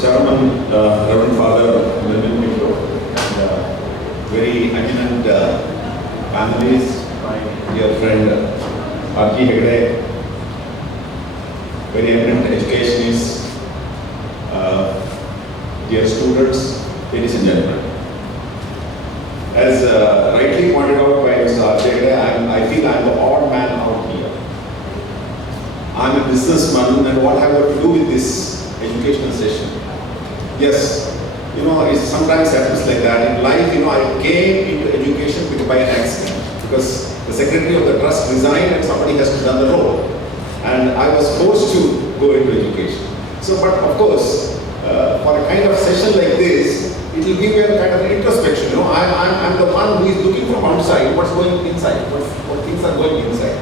Chairman, Reverend Father Muralidhar Prabhu, and very eminent panelists, my dear friend R.K. Hegde, very eminent educationist, dear students, ladies and gentlemen. As rightly pointed out by Mr. R.K. Hegde, I feel I am the odd man out here. I am a businessman, and what have I got to do with this educational session? Yes, it sometimes happens like that. In life, I came into education by an accident because the secretary of the trust resigned and somebody has to run the role. And I was forced to go into education. So, but of course, for a kind of session like this, it will give you a kind of introspection. I'm the one who is looking from outside, what's going inside, what things are going inside.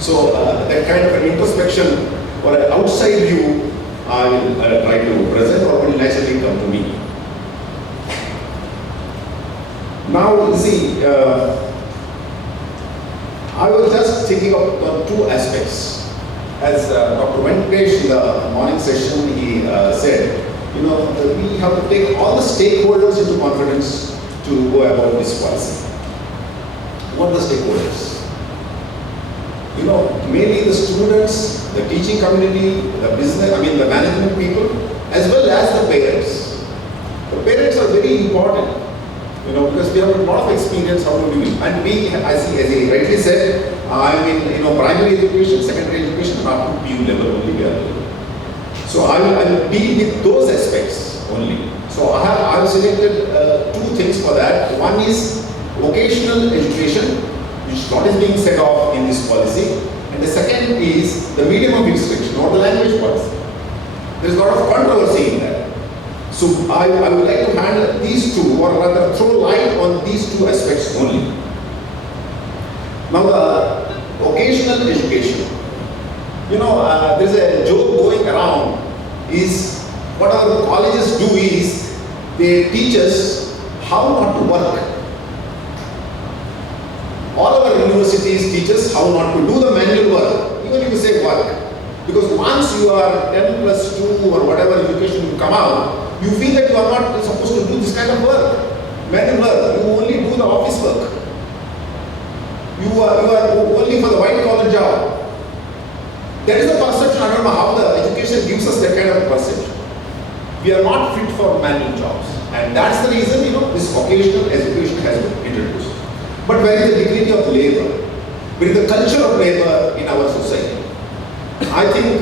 So, that kind of an introspection or an outside view, I will try to present or will naturally come to me. Now, you see, I was just thinking of two aspects. As Dr. Venkatesh in the morning session, he said, we have to take all the stakeholders into confidence to go about this policy. What are the stakeholders? Mainly the students, the teaching community, the business, the management people, as well as the parents. The parents are very important, because we have a lot of experience how to do it. And we, as he rightly said, I'm in primary education, secondary education, and up to PU level only we are doing. So I will deal with those aspects only. So I have selected two things for that. One is vocational education, which what is being set off in this policy, and the second is the medium of instruction or the language policy. There is a lot of controversy in that. So I would like to handle these two, or rather throw light on these two aspects only. Now the vocational education. There's a joke going around is what our colleges do is they teach us how not to work. All our universities teach us how not to do the manual work, even if you say work. Because once you are 10 plus 2 or whatever education you come out, you feel that you are not supposed to do this kind of work, manual work. You only do the office work. You are only for the white collar job. That is the perception. I don't know how the education gives us that kind of perception. We are not fit for manual jobs. And that's the reason, this vocational education has been introduced. But where is the dignity of labor? Where is the culture of labor in our society? I think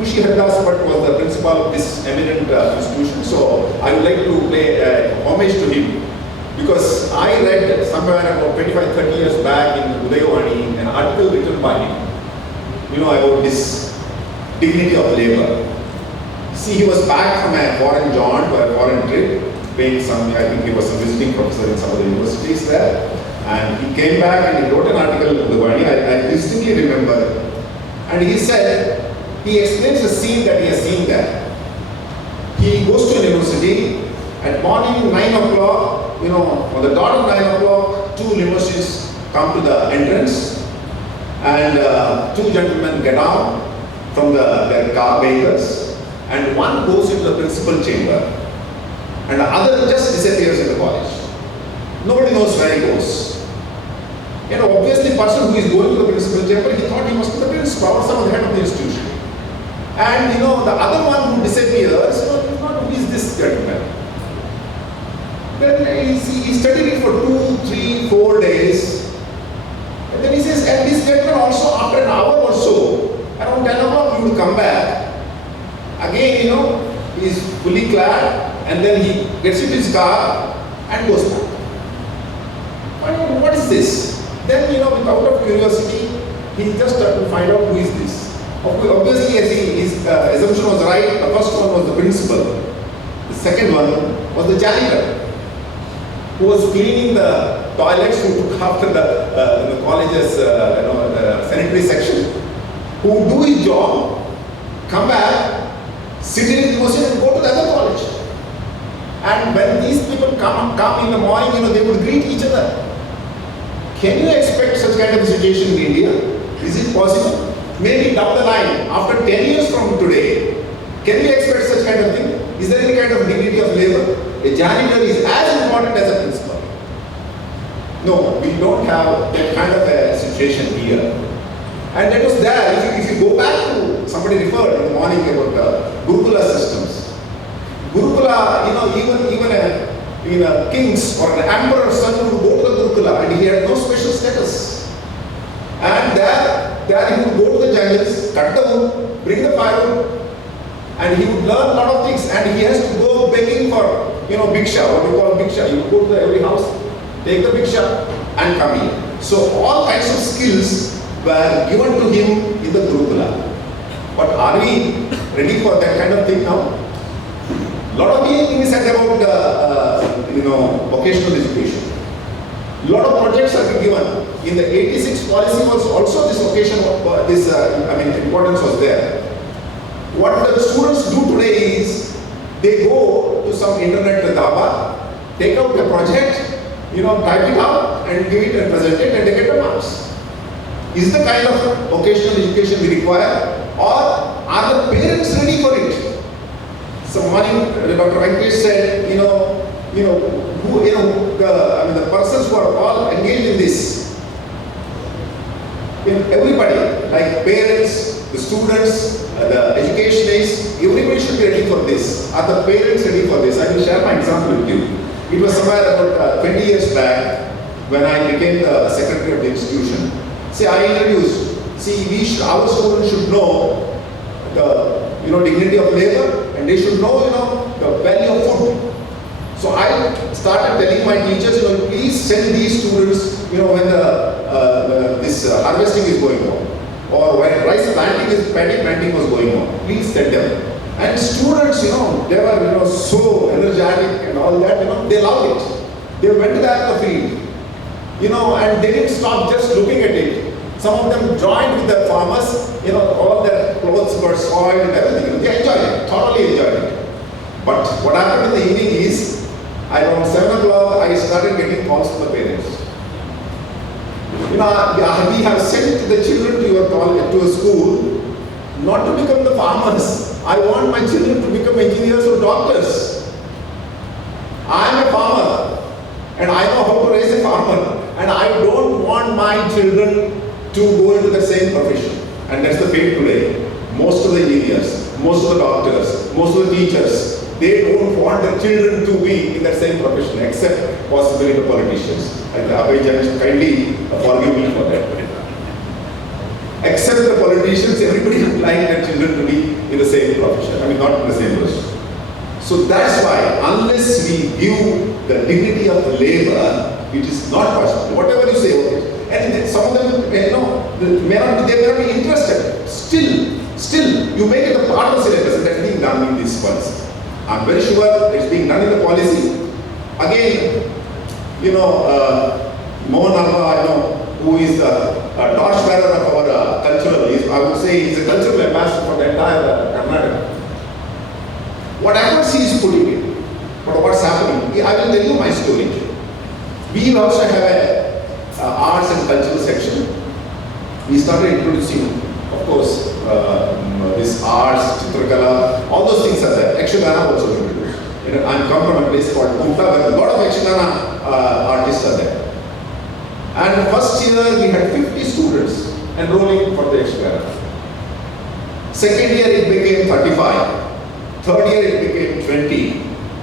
Pushi Haddas Bhatt was the principal of this eminent institution, so I would like to pay homage to him. Because I read somewhere about 25-30 years back in Udayavani an article written by him, about this dignity of labor. See, he was back from a foreign jaunt or a foreign trip, paying some, I think he was a visiting professor in some of the universities there. And he came back and he wrote an article in Udayavani, I distinctly remember. And he said, he explains the scene that he has seen there. He goes to a university, at morning 9 o'clock, on the dot of 9 o'clock, two limousines come to the entrance, and two gentlemen get out from their car vehicles, and one goes into the principal chamber, and the other just disappears in the college. Nobody knows where he goes. Obviously the person who is going to the principal chamber, he thought he must be the principal or some of the head of the institution. And the other one who disappears, who is this gentleman? Then he studied it for 2, 3, 4 days. And then he says, and this gentleman also after an hour or so, around 10 o'clock he will come back. Again, he is fully clad, and then he gets into his car and goes back. What is this? Then, out of curiosity, he just started to find out who is this. Obviously, as his assumption was right, the first one was the principal. The second one was the janitor, who was cleaning the toilets, who took after the college's sanitary section, who would do his job, come back, sit in his limousine and go to the other college. And when these people come in the morning, they would greet each other. Can you expect such kind of situation in India? Is it possible? Maybe down the line, after 10 years from today, can we expect such kind of thing? janitor is as important as a principal. No, we don't have that kind of a situation here. And that was there. If you go back to, somebody referred in the morning about Gurukula systems. Gurukula, even a king's or an emperor's son would go to the Gurukula and he had no special status. And there he would go to the jungles, cut the wood, bring the firewood, and he would learn a lot of things. And he has to go begging for, bhiksha, what we call bhiksha. You go to every house, take the bhiksha and come here. So all kinds of skills were given to him in the Gurukula. But are we ready for that kind of thing now? A lot of things said about vocational education. A lot of projects have been given. In the 86 policy was also this importance was there. What the students do today is, they go to some internet dhaba, take out the project, type it out and give it and present it and they get the marks. Is the kind of vocational education we require, or are the parents ready for it? So morning, Dr. Venkatesh said, the persons who are all engaged in this, everybody, like parents, the students, the educationists, everybody should be ready for this. Are the parents ready for this? I will share my example with you. It was somewhere about 20 years back when I became the secretary of the institution. See, I introduced, our students should know the dignity of labor, and they should know the value of food. So I started telling my teachers, please send these students, when this harvesting is going on, or when rice paddy planting was going on, please send them. And students, they were so energetic and all that, they loved it. They went to the field, and they didn't stop just looking at it. Some of them joined with the farmers, all their clothes were soiled and everything. They enjoyed it, thoroughly enjoyed it. But what happened in the evening is, around 7 o'clock, I started getting calls from the parents. We have sent the children to a school not to become the farmers. I want my children to become engineers or doctors. I am a farmer and I know how to raise a farmer, and I don't want my children to go into the same profession. And that's the fate today. Most of the engineers, most of the doctors, most of the teachers, they don't want their children to be in that same profession, except possibly the politicians. And Abhay Janesh, kindly forgive me for that. Except the politicians, everybody would like their children to be in the same profession. Not in the same profession. So that's why, unless we give the dignity of the labor, it is not possible. Whatever you say, okay. And some of them, they may not be interested. Still, you make it a part of the syllabus, and that's being done in this policy. I'm very sure it's being done in the policy. Again, Mohan Alva, who is the torchbearer of our cultural, I would say he's a cultural ambassador for the entire Karnataka. What efforts he is putting in, but what's happening, I will tell you my story. We also have a arts and cultural section. We started introducing, of course, this arts, Chitrakala, all those things are there. Yakshagana also introduced. I'm come from a place called Kumta, where a lot of Yakshagana artists are there. And the first year we had 50 students enrolling for the Yakshagana. Second year it became 35. Third year it became 20.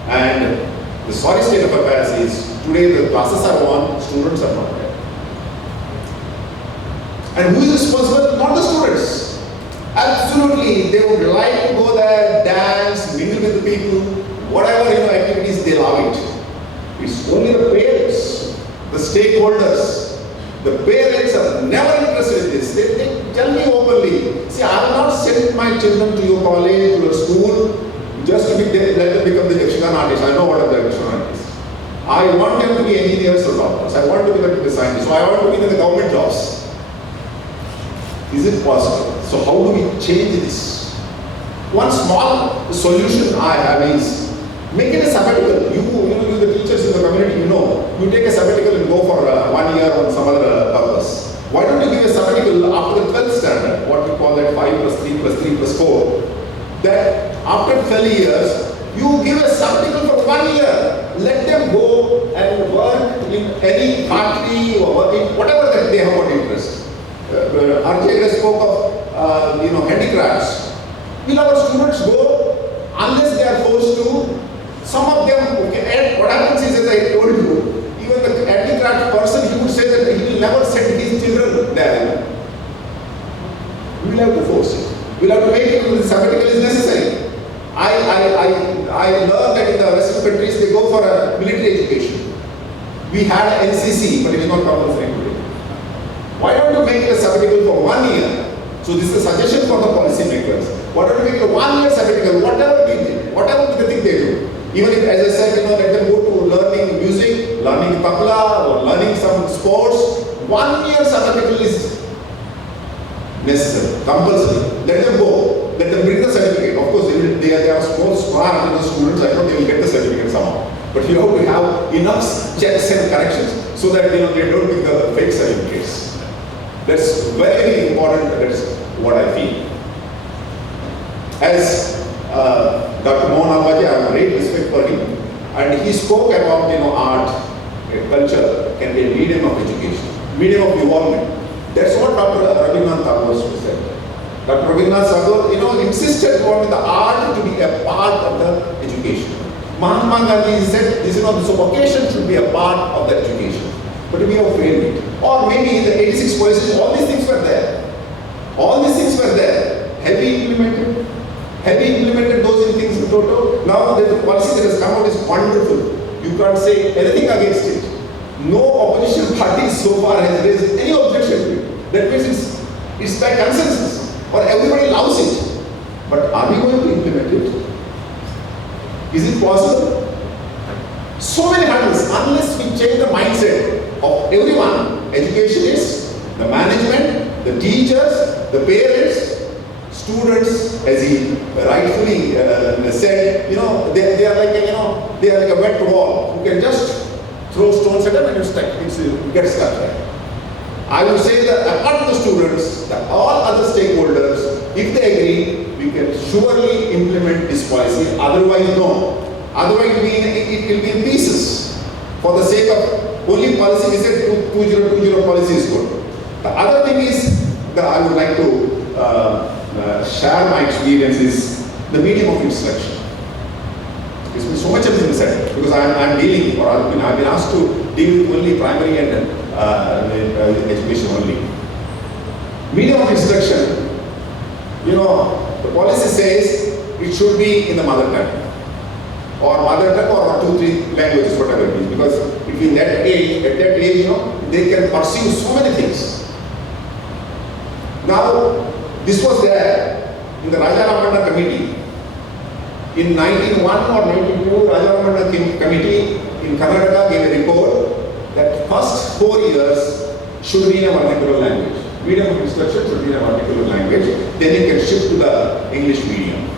And the sorry state of affairs is, today the classes are on, students are not there. And who is responsible? Not the students. Absolutely, they would like to go there, dance, mingle with the people, whatever activities, they love it. It's only the parents, the stakeholders. The parents are never interested in this. They tell me openly, see, I will not send my children to your college, to your school, just to let them become the Yakshagana artists. I know what are the Yakshagana artists. I want them to be engineers or doctors. I want to be the scientists. So I want to be in the government jobs. Is it possible? So how do we change this? One small solution I have is, make it a sabbatical. You the teachers in the community, you take a sabbatical and go for 1 year on some other purpose. Why don't you give a sabbatical after the 12th standard, what we call that 5 plus 3 plus 3 plus 4, that after 12 years, You give a sabbatical for 1 year. Let them go and work in any factory or work in whatever that they have got interest. RJ spoke of handicrafts. Will our students go unless they are forced to? Some of them, okay, what happens is, as I told you, even the handicraft person, he would say that he will never send his children there. We will have to force it. We will have to make it when the sabbatical is necessary. I learned that in the Western countries they go for a military education. We had NCC, but it is not compulsory today. Why don't you make it a sabbatical for 1 year? So this is a suggestion for the policy makers. Why don't you make it a 1 year sabbatical, whatever we did, whatever they think they do. Even if, as I said, let them go to learning music, learning tabla, or learning some sports. 1 year sabbatical is necessary, compulsory. Let them go. Let them bring the certificate. Of course, they are smart the students. I know they will get the certificate somehow. But you have to have enough checks and corrections so that they don't bring the fake certificates. That's very important. That's what I feel. As Dr. Mohan Abaji, I have great respect for him, and he spoke about art, culture can be a medium of education, medium of evolvement. That's what Dr. Rabindranath Tagore said. Dr. Rabindranath Tagore, insisted on the art to be a part of the education. Mahatma Gandhi said, this vocation should be a part of the education, but we have failed it. Or maybe the 86 policies, all these things were there. All these things were there. Have we implemented? Have we implemented those things in total? Now the policy that has come out is wonderful. You can't say anything against it. No opposition party so far has raised any objection to it. That means it's by consensus, or everybody loves it. But are we going to implement it? Is it possible? So many hurdles, unless we change the mindset of everyone, educationists, the management, the teachers, the parents, students, as he rightfully said, they are like a wet wall. You can just throw stones at them and you get stuck there. I would say that apart from the students, all other stakeholders, if they agree, we can surely implement this policy. Otherwise, no. Otherwise, it will be in pieces. For the sake of only policy, we said 2020 policy is good. The other thing is that I would like to share my experience is the medium of instruction. So much has been said because I'm dealing, or I've been asked to deal with only primary and education only. Medium of instruction, the policy says it should be in the mother tongue, or mother tongue, or 2-3 languages, whatever it is. Because between that age, at that age, they can pursue so many things. Now, this was there in the Raja Ramanna committee. In 1901 or 1992, Raja Ramanna committee in Karnataka gave a report that first 4 years should be in a vernacular language. Medium of instruction should be in a vernacular language. Then you can shift to the English medium.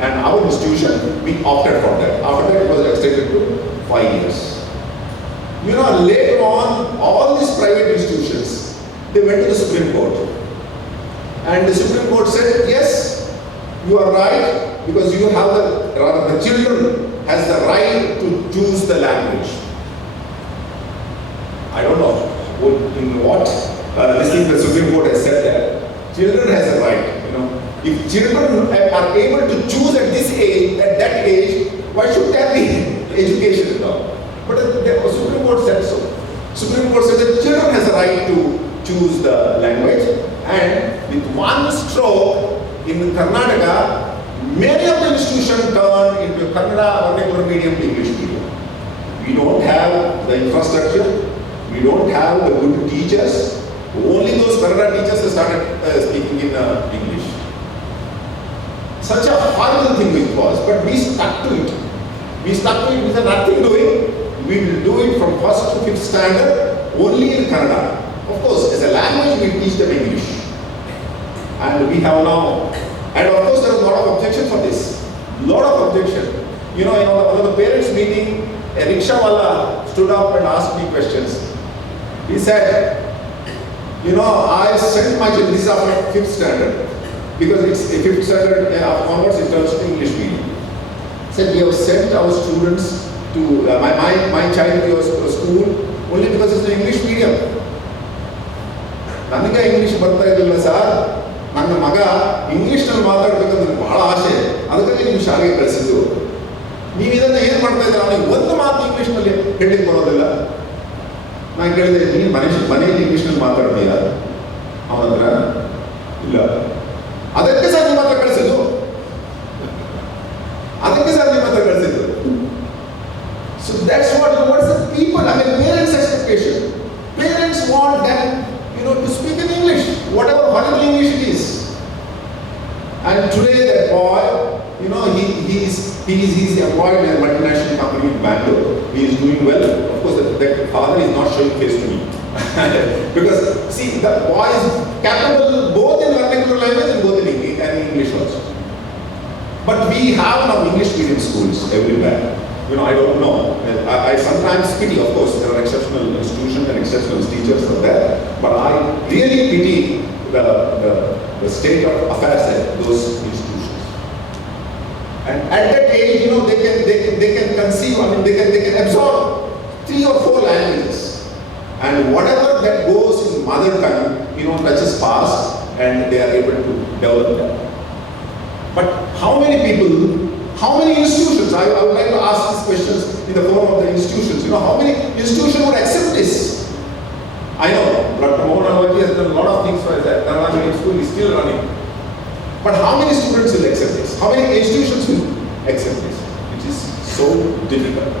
And our institution, we opted for that. After that, it was extended to 5 years. Later on, all these private institutions, they went to the Supreme Court. And the Supreme Court said, yes, you are right, because you have the children has the right to choose the language. I don't know in what this thing the Supreme Court has said that children has a right. If children are able to choose at this age, at that age, why should there be education at all? But the Supreme Court said so. Supreme Court said that children has a right to choose the language, and with one stroke in Karnataka, many of the institutions turned into Kannada vernacular medium to English medium. We don't have the infrastructure, we don't have the good teachers. Only those Kannada teachers have started speaking in English. Such a horrible thing it was, but we stuck to it. We stuck to it with nothing doing. We will do it from 1st to 5th standard only in Kannada. Of course, as a language, we teach them English. And we have now, and of course, there was a lot of objection for this. Lot of objection. In one of the parents' meeting, a rickshawala stood up and asked me questions. He said, I sent my children, this is after 5th standard, because it's a 5th standard onwards it turns to English medium. Said we have sent our students to my child to your school only because it's an English medium. ನನಗೆ English ಬರ್ತಾ ಇರಲಿಲ್ಲ sir, ನನ್ನ ಮಗ ಇಂಗ್ಲಿಷ್ನಲ್ಲಿ ಮಾತಾಡಬೇಕಂದ್ರೆ ಬಹಳ ಆಸೆ, ಅದಕ್ಕಾಗಿ ನೀವು ಶಾಲೆಗೆ ಕಳಿಸಿದ್ದು. ನೀವು ಇದನ್ನು ಏನು ಮಾಡ್ತಾ ಇದ್ದೀರ, ಅವನಿಗೆ ಒಂದು ಮಾತು ಇಂಗ್ಲೀಷ್ನಲ್ಲಿ ಹೇಳಲಿಕ್ಕೆ ಬರೋದಿಲ್ಲ. ನಾನು ಕೇಳಿದೆ, ನೀವು ಮನೆಯಲ್ಲಿ ಇಂಗ್ಲೀಷ್ನಲ್ಲಿ ಮಾತಾಡ್ತೀಯಾ? ಅವನ ಹತ್ರ ಇಲ್ಲ. ಅದಕ್ಕೆ ಸರ್ ನಿಮ್ಮ ಹತ್ರ ಕಳಿಸಿದ್ದು, ಅದಕ್ಕೆ ಸರ್ ನಿಮ್ಮ ಹತ್ರ ಕಳಿಸಿದ್ದು. So that's what's the people, I mean parents' expectation. Parents want them, to speak in English, whatever horrible English it is. And today that boy, he's employed in a multinational company in Bangalore. He is doing well. Of course, that father is not showing face to me. Because, see, the boy is capable both in vernacular language and both in English also. But we have now English medium schools everywhere. I don't know. I sometimes pity, of course, there are exceptional institutions and exceptional teachers are there. But I really pity the state of affairs at those institutions. And at that age, they can conceive, they can absorb 3 or 4 languages. And whatever that goes in mother tongue, touches past and they are able to develop that. But how many people, how many institutions, I would like to ask these questions in the form of the institutions, how many institutions would accept this? I know, Dr. Mohan has done a lot of things for that. Kannada medium school is still running. But how many students will accept this? How many institutions will accept this? It is so difficult.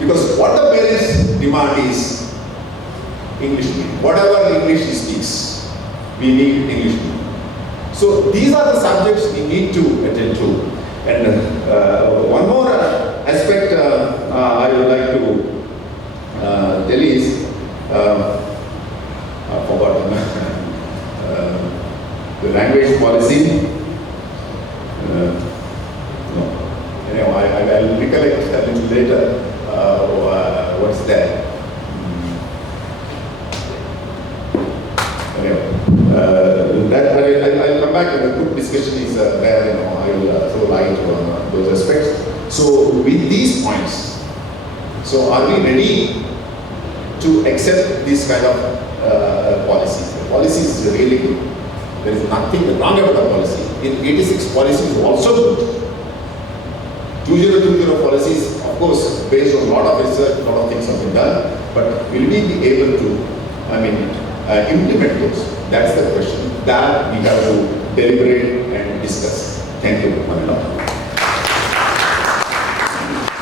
Because what the parents demand is English medium. Whatever English he speaks, we need English medium. So these are the subjects we need to attend to. And one more aspect I would like to tell is, I forgot the language policy. No. Anyway, I will recollect a little later what's that. Anyway, I'll come back and a good discussion is there. I will throw light on those aspects. So with these points, so are we ready to accept this kind of policy? The policy is really good. There is nothing wrong about the policy. In 86 policy is also good. 2020 policies, of course, based on a lot of research, a lot of things have been done. But will we be able to, implement those? That's the question that we have to deliberate and discuss. Thank you, Muralidhar.